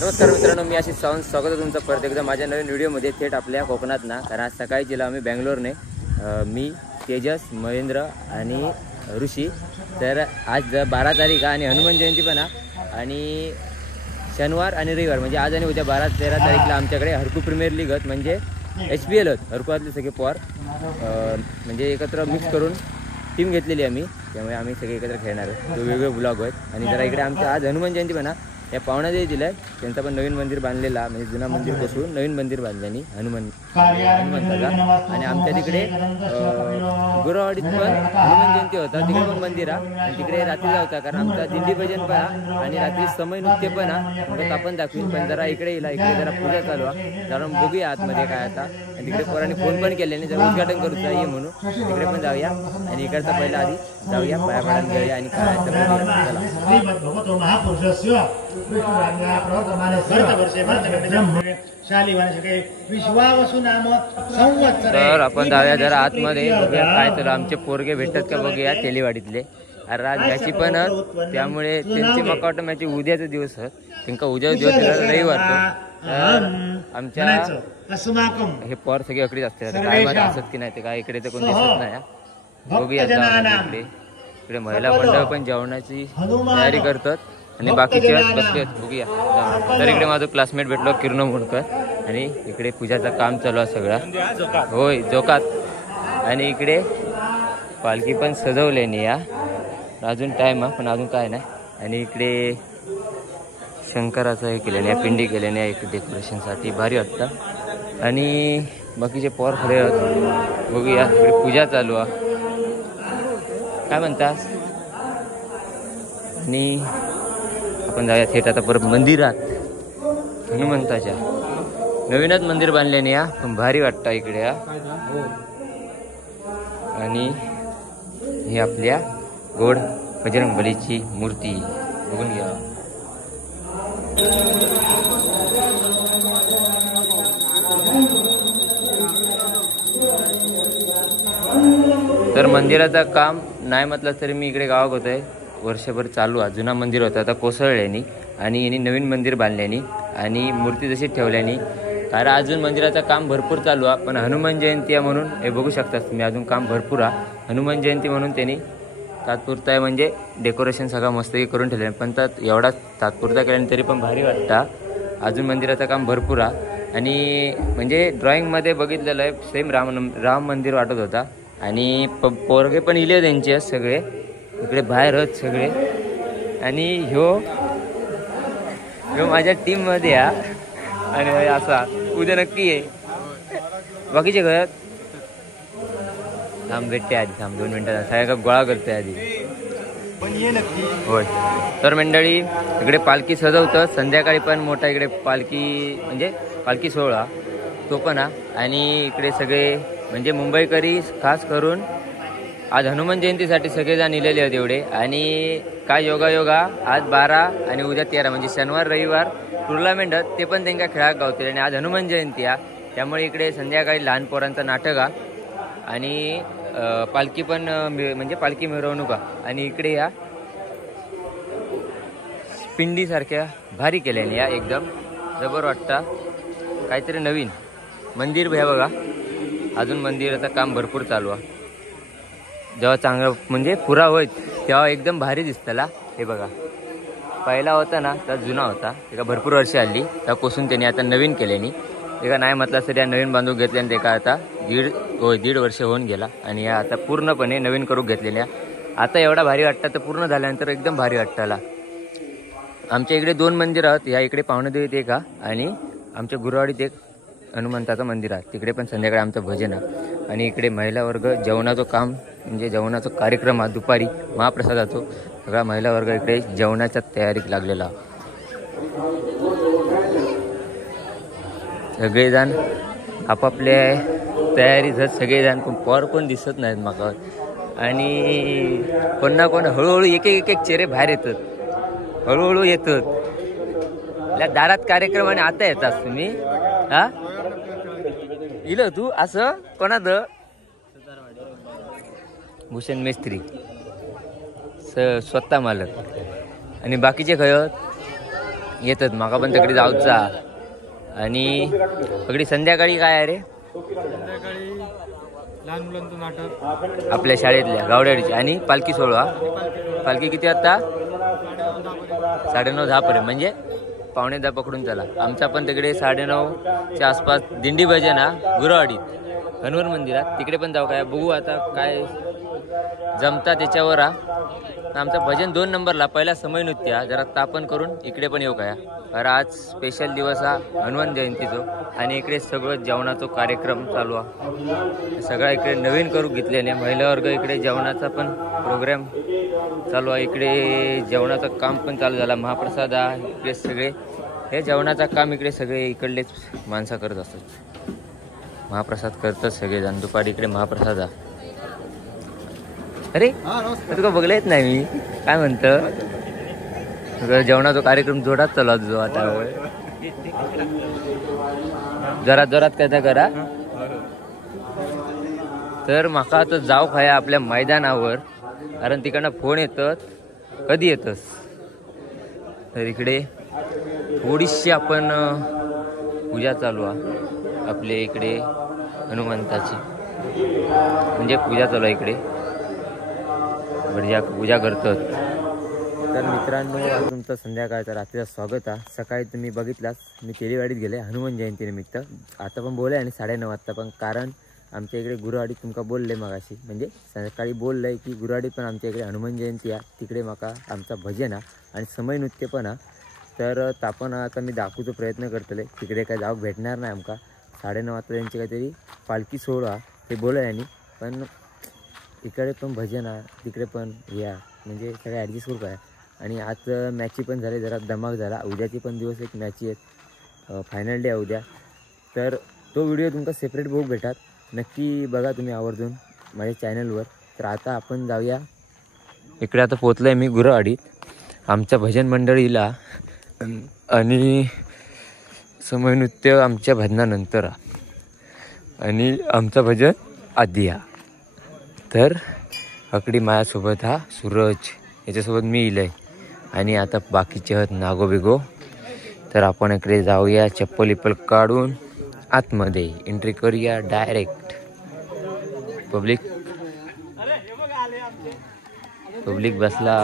नमस्कार मित्रांनो, मी आशिष सावंत. स्वागत आहे तुमचं परत एकदा माझ्या नवीन व्हिडिओमध्ये थेट आपल्या कोकणात ना. कारण आज सकाळी गेलो आम्ही बँगलोरने, मी, तेजस, महेंद्र आणि ऋषी. तर आज 12 तारीख आणि हनुमान जयंती पण आणि शनिवार आणि रविवार म्हणजे आज आणि उद्या 12-13 तारीखला आमच्याकडे हरकू प्रीमियर लीग म्हणजे HPL हरकुआतले सगळे पॉर म्हणजे एकत्र मिक्स करून टीम घेतलेली आम्ही. त्यामुळे आम्ही सगळे एकत्र खेळणार आहोत. तो वेगळे ब्लॉग आहेत. आणि जरा इकडे आमच्या आज हनुमान जयंती पण या पाहुणा जे दिलं त्यांचा पण नवीन मंदिर बांधलेला म्हणजे जुना मंदिर कोसळून नवीन मंदिर बांधल्यानी हनुमंताचा. आणि आमच्या तिकडे गुरवाडीत पण हनुमान जयंती होता, तिकडे पण मंदिर आणि तिकडे रात्रीला होता. कारण आमचा दिंडी भजन पण आणि रात्री समय नृत्य पण आपण दाखवीन. पण जरा इकडे येईल, इकडे जरा पूजा चालू आहे. जरा बघूया आतमध्ये काय आता. आणि तिकडे पोरांनी फोन पण केल्याने जरा उद्घाटन करू ये म्हणून तिकडे पण जाऊया. आणि इकडचा पहिला आधी जाऊया, पाया पडायला घेऊया आणि तर आपण जाऊया जरा आतमध्ये, बघूया काय तर आमचे पोरगे भेटतात का बघूया तेलीवाडीतले. आज मॅची पण त्यामुळे त्यांची मका वाटतं मॅची उद्याचा दिवस त्यांना उद्या दिवस रविवार. आमच्या हे पोर सगळे अकडेच असते. काय माहिती असत की नाही ते काय इकडे तर कोण दिसत नाही. बघूया इकडे इकडे महिला मंडळ पण जेवणाची तयारी करतात आणि बाकीचे बसले आहेत. बघूया. तर इकडे माझं क्लासमेट भेटलो किरण मुंडकर आणि इकडे पूजाचं काम चालू आहे सगळं. होय जोकात. आणि इकडे पालखी पण सजवले नाही या अजून टाइम पण अजून काय नाही. आणि इकडे शंकराचं हे केल्याने पिंडी केल्याने एक डेकोरेशनसाठी भारी वाटतं. आणि बाकीचे पोर खरे बघूया. इकडे पूजा चालू आहे. काय म्हणतास. आणि आपण जाऊया थेट आता परत मंदिरात. हनुमंताच्या नवीनच मंदिर बांधल्याने पण भारी वाटतं इकडे आणि ही आपल्या गोड बजरंगबलीची मूर्ती बघून घ्या. तर मंदिराचं काम नाही म्हटलं तरी मी इकडे गावात होतोय वर्षभर चालू आहे. जुना मंदिर होतं आता कोसळल्यानी आणि यांनी नवीन मंदिर बांधल्यानी आणि मूर्ती जशी ठेवल्यानी. कारण अजून मंदिराचं काम भरपूर चालू आहे. पण हनुमान जयंती आहे म्हणून हे बघू शकता तुम्ही अजून काम भरपूर आहे. हनुमान जयंती म्हणून त्यांनी तात्पुरता आहे म्हणजे डेकोरेशन सगळं मस्तकी करून ठेवले. पण त्यात एवढा तात्पुरता केल्याने तरी पण भारी वाटतं. अजून मंदिराचं काम भरपूर आहे. आणि म्हणजे ड्रॉइंगमध्ये बघितलेलं आहे सेम राम मंदिर वाटत होता. आणि पोरगे पण इले त्यांचे सगळे इकडे बाहेरच सगळे. आणि ह्यो माझ्या टीममध्ये आणि असा उद्या नक्की आहे. बाकीचे घरात थांब भेटते आधी, थांब 2 मिनिटात सगळ्या गोळा करते आधी. होय. तर मंडळी इकडे पालखी सजवतं. संध्याकाळी पण मोठा इकडे पालखी म्हणजे पालखी सोहळा तो पण आणि इकडे सगळे म्हणजे मुंबईकरी खास करून आज हनुमान जयंतीसाठी सगळेजण इलेले आहेत एवढे. आणि काय योगा आज 12 आणि उद्या 13 म्हणजे शनिवार रविवार टुर्नामेंट ते पण त्यांना खेळात गावतील. आणि आज हनुमान जयंती त्यामुळे इकडे संध्याकाळी लहान पोरांचा नाटक आणि पालखी पण म्हणजे पालखी मिरवणूक आणि इकडे या पिंडीसारख्या भारी केल्याने एकदम जबर वाटतं. काहीतरी नवीन मंदिर भया बघा. अजून मंदिराचं काम भरपूर चालू आहे. जेव्हा चांगलं म्हणजे पुरा होईल तेव्हा एकदम भारी दिसतला. हे बघा पहिला होता ना तर जुना होता, एका भरपूर वर्ष आली त्या कोसून त्यांनी आता नवीन केल्यानी एका नाही म्हटलं तरी या नवीन बांधून घेतल्याने ते का आता दीड वर्ष होऊन गेला आणि या आता पूर्णपणे नवीन करून घेतलेल्या. आता एवढा भारी वाटतं तर पूर्ण झाल्यानंतर एकदम भारी वाटताला. आमच्या इकडे 2 मंदिर आहेत. या इकडे पावणेदेवीत एक आणि आमच्या गुरुवाडीत एक हनुमंताचं मंदिर आहे. तिकडे पण संध्याकाळी आमचं भजन आहे. आणि इकडे महिला वर्ग जेवणाचं काम म्हणजे जेवणाचा कार्यक्रम आहे. दुपारी महाप्रसादाचा सगळा महिला वर्ग इकडे जेवणाच्या तयारीत लागलेला. सगळेजण आपापल्या तयारीत सगळेजण पण पोर कोण दिसत नाहीत माका. आणि कोण हळूहळू एक एक चेहरे बाहेर येतात, हळूहळू येतात. दारात कार्यक्रम आणि आता येतात तुम्ही. हा इलं तू असं कोणाद भूषण मेस्त्री स्वतः मालक आणि बाकीचे खयत येतात. माका पण तिकडे जाऊचा. आणि सगळी संध्याकाळी काय आहे रे, लहान मुलांचं नाटक आपल्या शाळेतल्या गावड्याची आणि पालखी सोहळा. पालखी किती आता 9:30-10 पर्यंत म्हणजे 9:45 पकडून चला. आमचा पण तिकडे 9:30च्या आसपास दिंडी भजन गुरुवाडीत हनुमान मंदिरात तिकडे पण जाऊ. काय बघू आता काय जमता त्याच्यावर. आमचं भजन 2 नंबरला पहिला समय नृत्य जरा तापन करून इकडे पण येऊ काय. कारण आज स्पेशल दिवस हा हनुमान जयंतीचो आणि इकडे सगळं जेवणाचा कार्यक्रम चालू आहे. सगळा इकडे नवीन करून घेतल्याने महिला वर्ग इकडे जेवणाचा पण प्रोग्राम चालू आहे. इकडे जेवणाचं काम पण चालू झाला. महाप्रसाद आहे इकडे सगळे. हे जेवणाचं काम इकडे सगळे इकडलेच माणसं करत असतात. महाप्रसाद करतात सगळेजण. दुपारी इकडे महाप्रसाद आहे. अरे तुका बघलं येत नाही मी काय म्हणतं. जेवणाचा कार्यक्रम जोरात चालू जो आता जोरात काय करा. तर माका आता जाऊ खाया आपल्या मैदानावर, कारण तिकडनं फोन येतात कधी येतस. तर इकडे थोडीशी आपण पूजा चालू आहे आपल्या इकडे हनुमंताची, म्हणजे पूजा चालू आहे इकडे पूजा करतात. तर मित्रांनो तुमचं संध्याकाळचं रात्रीचं स्वागत आहे. सकाळी तुम्ही बघितलास मी तेलीवाडीत गेले हनुमान जयंतीनिमित्त. आता पण बोलले आणि 9:30 वाजता पण, कारण आमच्या इकडे गुरुवाडीत तुमका बोलले मगाशी, म्हणजे सकाळी बोललंय की गुरुवाडीत पण आमच्या इकडे हनुमान जयंती आहे. तिकडे माका आमचा भजन आहे आणि समय नृत्य पण आहे. तर तापण आता मी दाखवूचा प्रयत्न करतले. तिकडे काय जाऊ भेटणार नाही आमका. 9:30 वाजता त्यांची काहीतरी पालखी सोहळा ते बोलय. आणि पण इकडे पण भजन आहे तिकडे पण या म्हणजे सगळं ॲडजस्ट करू काय. आणि आज मॅची पण झाली, जरा धमाक झाला. उद्याची पण दिवस एक मॅची आहेत, फायनल डे आहे उद्या. तर तो व्हिडिओ तुमका सेपरेट बघू भेटात. नक्की बघा तुम्ही आवर्जून माझ्या चॅनलवर. तर आता आपण जाऊया इकडे. आता पोचलो आहे मी गुरुवाडीत आमच्या भजन मंडळीला. आणि समय नृत्य आमच्या भजनानंतर आणि आमचं भजन आधी. तर अकडी माझ्यासोबत हा सूरज, याच्यासोबत मी इलय आणि आता बाकीचे आहेत नागो बिगो. तर आपण इकडे जाऊया, चप्पल इप्पल काढून आतमध्ये एंट्री करूया डायरेक्ट. पब्लिक बसला.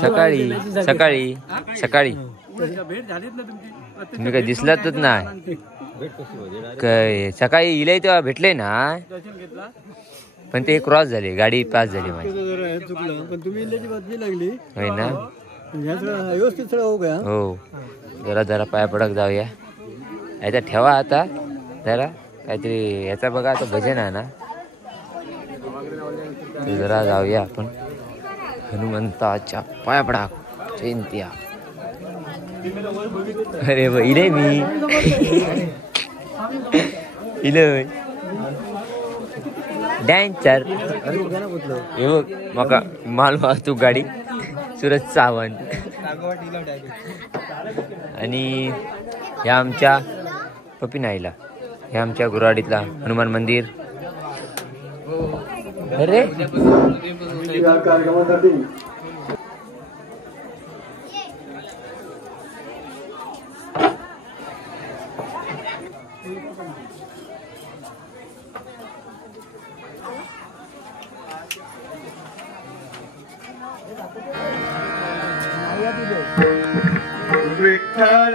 सकाळी सकाळी सकाळी तुम्ही काय दिसलातच नाही. काय सकाळी इले तेव्हा भेटले ना, पण ते क्रॉस झाले, गाडी पास झाली माझी. होय ना, हो. जरा पाया पडक जाऊया. याचा ठेवा आता जरा काहीतरी याचा बघा. आता भजन आहे ना, जरा जाऊया आपण हनुमंताच्या पाया पडाक जयंती. अरे इले मी इले डॅन्सर मका माल वाहतूक गाडी सूरज सावंत. आणि ह्या आमच्या पपिनाईला, ह्या आमच्या गुरुवाडीतला हनुमान मंदिर. अरे विठ्ठल विठ्ठल विठ्ठल विठ्ठल विठ्ठल विठ्ठल विठ्ठल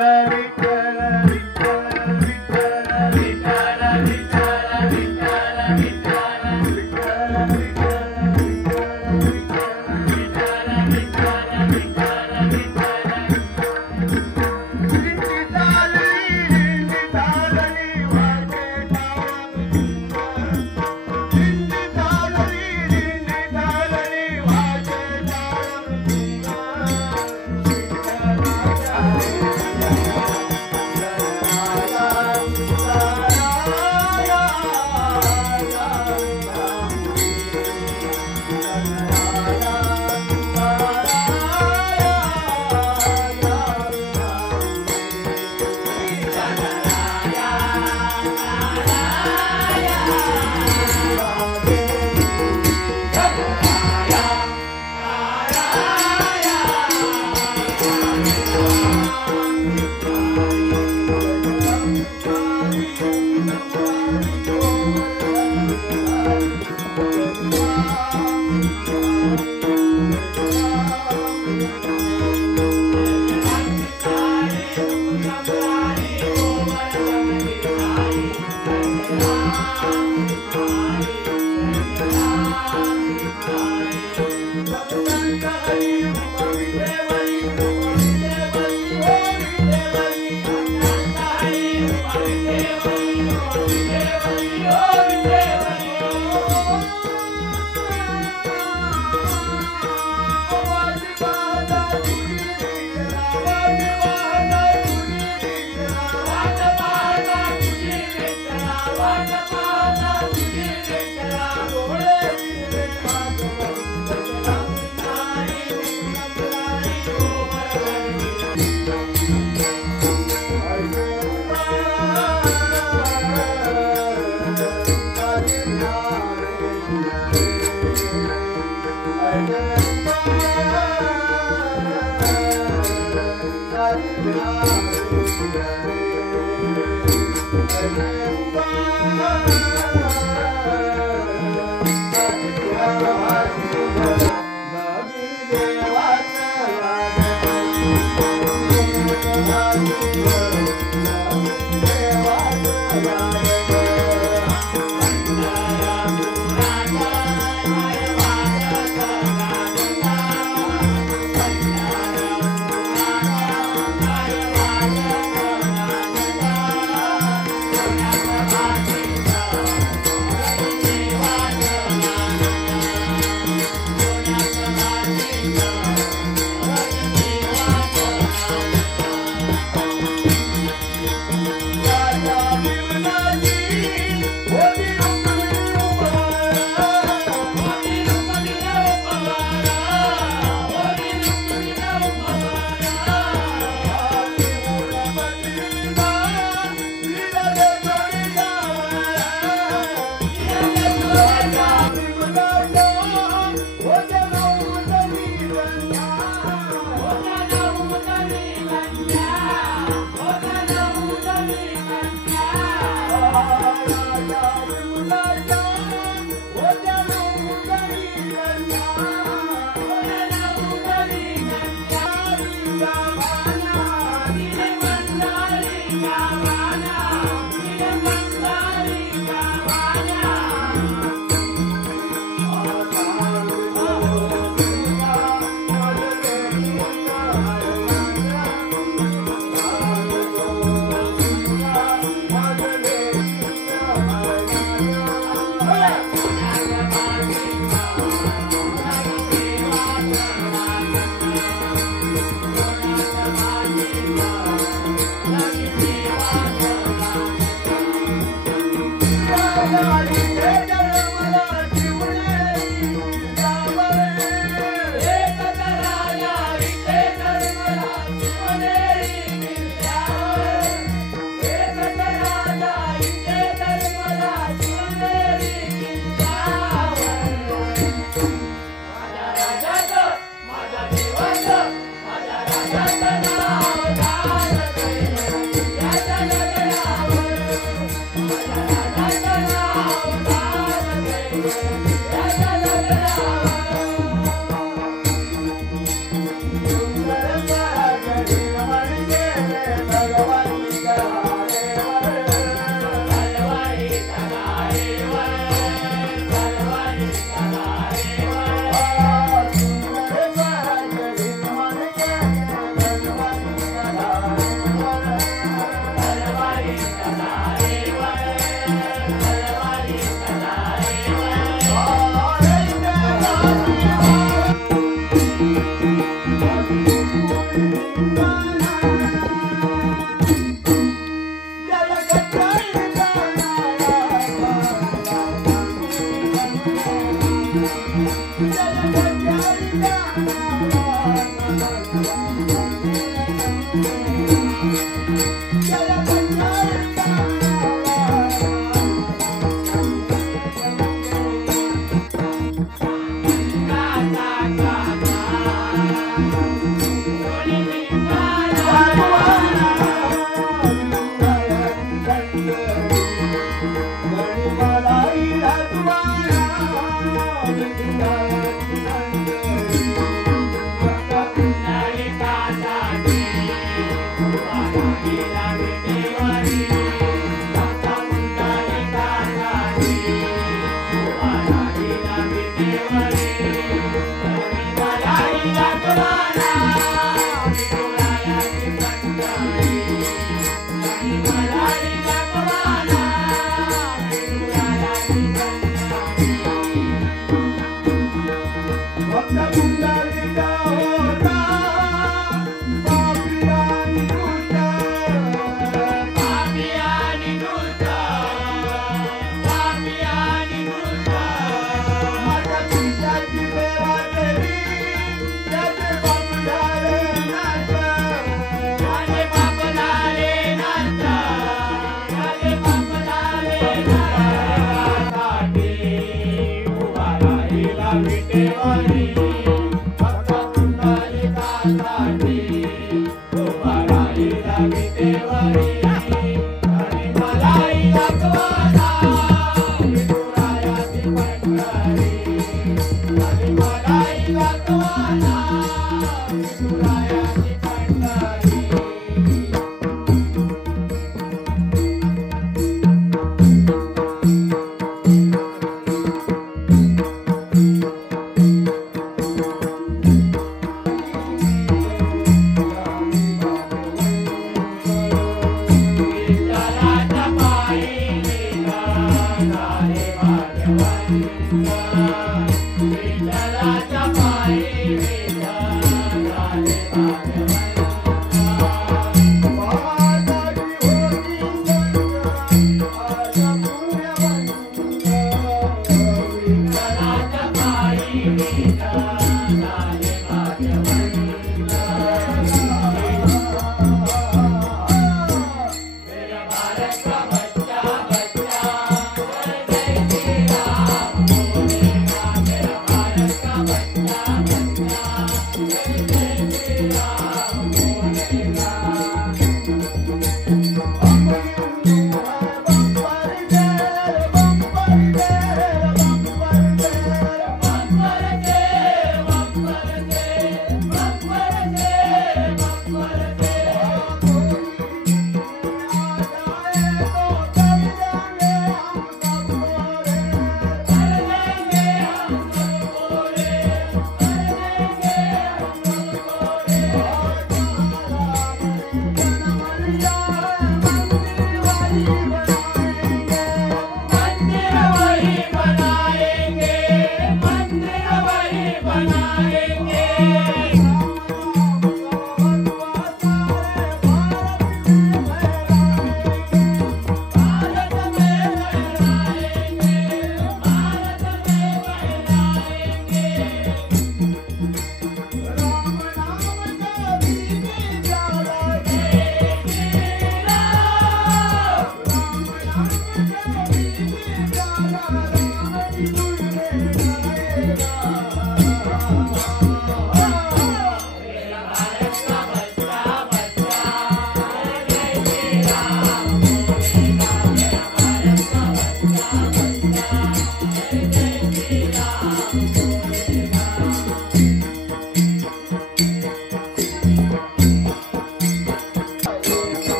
Bye.